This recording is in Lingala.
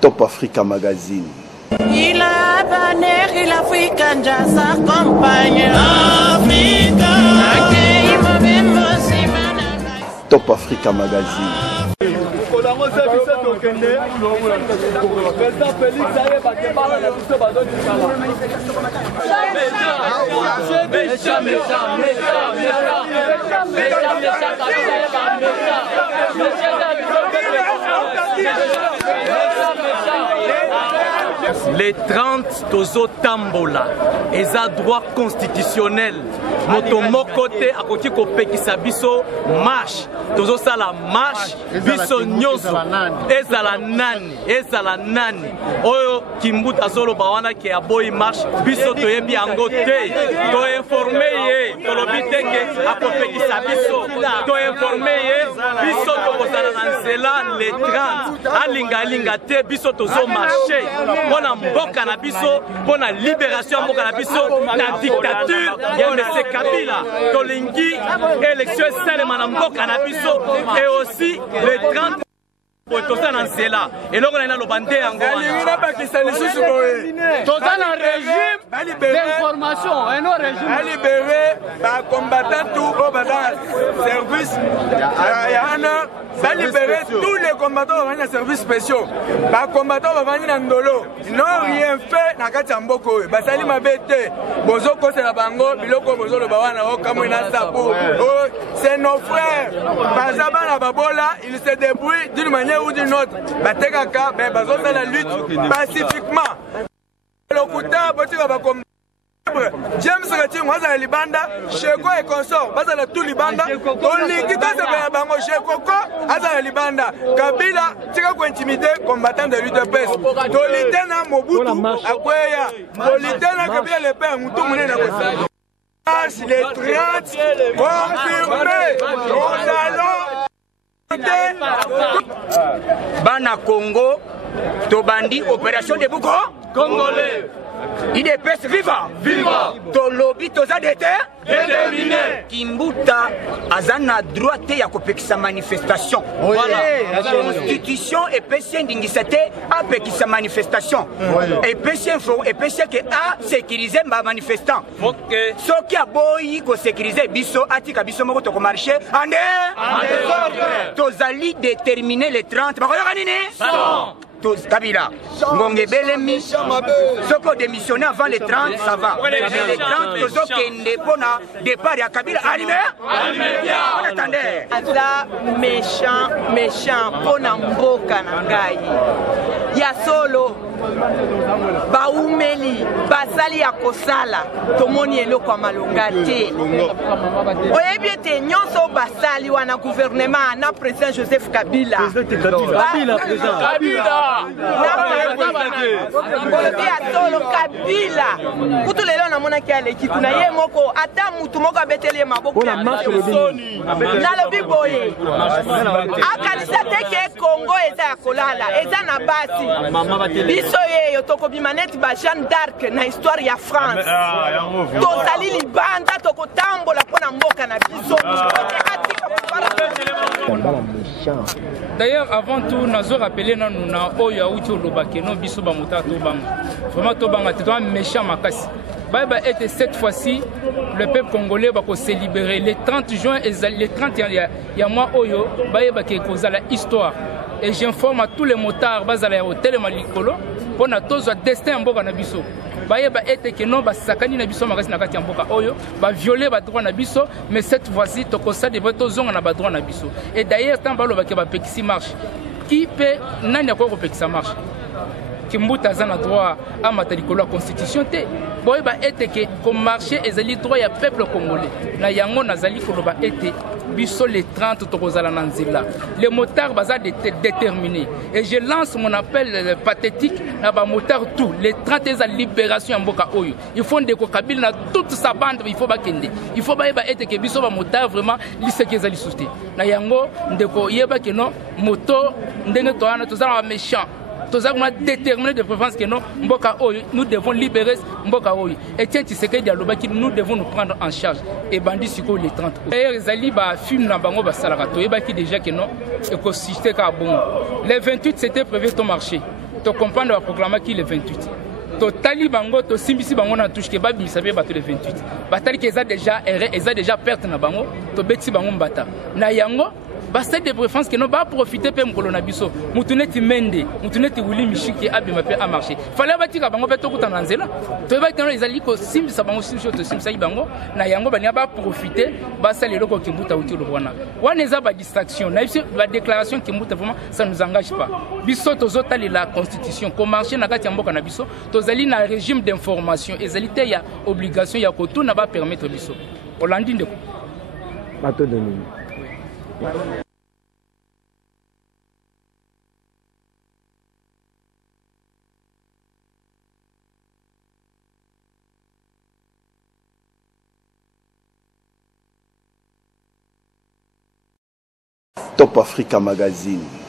Top Africa Magazine. Il a banné l'Afrique, sa compagne. Africa. Top Africa Magazine. Les 30 Tozo Tambola, et ça droit constitutionnel. Motomo côté à côté kopeki sabiso marche. Tozo ça la marche. Biso nyoso. Ezala nani. Oyo kimbuta solo bawana ki aboyi marche. Biso toyebi angote. To informer ye. To lobite ke akopeki sabiso. To informer ye. Biso to kozala nanzela les 30. Alinga te biso tozo marcher. Pona mboka na biso, pona libération mboka na biso, na dictature ya M. Kabila. Tolingi élection salema na mboka na biso et aussi les 30 et là, on a le bandé en Goa. Total régime d'information, un autre régime. Libéré, combattant tout au service. Libérer tous les combattants dans les services spéciaux. Les combattants vont venir dans Ndolo. Ils n'ont rien fait dans Katiamboko. Basali Mabete, Bozoko c'est la bango, Biloko Bozo le Bawana, Okamouina Sapo. C'est nos frères. Bazaba la Babola, ils se débrouillent d'une manière ou d'une autre. Batekaka, Bazo c'est la lutte pacifiquement. Le Kouta, Botika Bakom. James Ratim, Waza Libanda, Cheko et consort, Baza tout Libanda, Olikita se bango Cheko, Aza Libanda, Kabila, Tika ko intimidé, combattant de l'UDPS, Tolitena Mobutu, Akwea, Tolitena Kabila le père, Moutou Mounena Kosa. Les 30 confirmés, nous allons. Bana Congo, Tobandi, opération de Bouko, Congolais. IDPS viva! Viva! Tolobi toza déterminé! Kimbuta azana droite ya kopekisa manifestation. Voilà. La constitution est PC ndingisate a pekisa manifestation. Et PC que a sécurisé ma manifestant. Soki a boyi ko sécuriser biso atika biso moko to ko marcher ande tozali déterminé les 30. Bakoyoka nini? Kabila, Ngonge Belemi, Soko démissionné avant les 30, ça va. Mais les 30, Soko Ndepona, départ à Kabila, animé. On attendait. Aza méchant, Pona Mboka Nangai. Ya solo, Baoumeli, Basali ya Kosala, Tomoni Eloko Malonga te. Oyebiete Nyonso Basali wana gouvernement na président Joseph Kabila. Kabila. Kabila. Kutu lelo na mona ki ale kitu na ye moko ata mutu moko betele maboko ya Soni. Na lobi boye. Akanisa teke Congo eza ya kolala, eza na basi. Biso ye yotoko bimaneti ba Jeanne d'Arc na histoire ya France. Tozali libanda toko tambola pona mboka na biso. D'ailleurs, avant tout, nous avons rappelé que nous avons vraiment méchant makasi. Et cette fois-ci, le peuple congolais va se libérer. Le 30 juin, les 30 il y a moi Oyo, qui est la histoire. Et j'informe à tous les motards qui sont au hôtel Malikolo pour que tous les destin en Boka Nabiso. Que non, sakani na biso makasi na kati ya mboka oyo ba violer ba droit na biso, mais cette fois-ci tokosa devrait tozonga na ba droit na biso. Et d'ailleurs tant balo ba pekisi marche qui peut nani ko pekisa marche Kimbuta zana droit à matalikolo constitution te boy ba ete que comme marché ezali droit ya peuple congolais na yango nazali koloba ete biso les 30 tokozala nanzila les motards baza déterminés et je lance mon appel pathétique na ba motards tout les 30 eza libération ya mboka oyo il faut ndeko Kabila na toute sa bande il faut ba kende il faut ba ete que biso ba motards vraiment liseke ezali souté na yango ndeko yeba que non moto ndenge to ana tozala méchant. Nous avons déterminé de préférence que nous devons libérer Mboka Oyo. Et tiens, tu sais que nous devons nous prendre en charge. Et bandit sur les 30. D'ailleurs, les alliés fument dans Bango Basalarato. Et qui déjà que non, écosystème bon. Les 28, c'était prévu ton marché. to comprendre ba proclamer qui le 28 totali bango to simbisi bango na touche ke babi misabe bato le 28 batali ke eza déjà perte na bango to beti bango mbata na yango basta de préférence que non va profiter pe mkolo na biso mutuneti mende mutuneti wili mishiki abima pe a marché fallait batika bango pe to kutana nzela to ba tano ezali ko simbisa bango simso to simsa bango na yango bania ba profiter ba sala loko kimbuta uti lo wana wana eza ba distraction na biso la déclaration kimbuta vraiment ça nous engage pas biso to zotali la constitution ko marché na kati ya mboka na biso to zali na régime d'information ezali te ya obligation ya ko tout na ba permettre biso olandi ndeko bato de nous. Top Africa Magazine.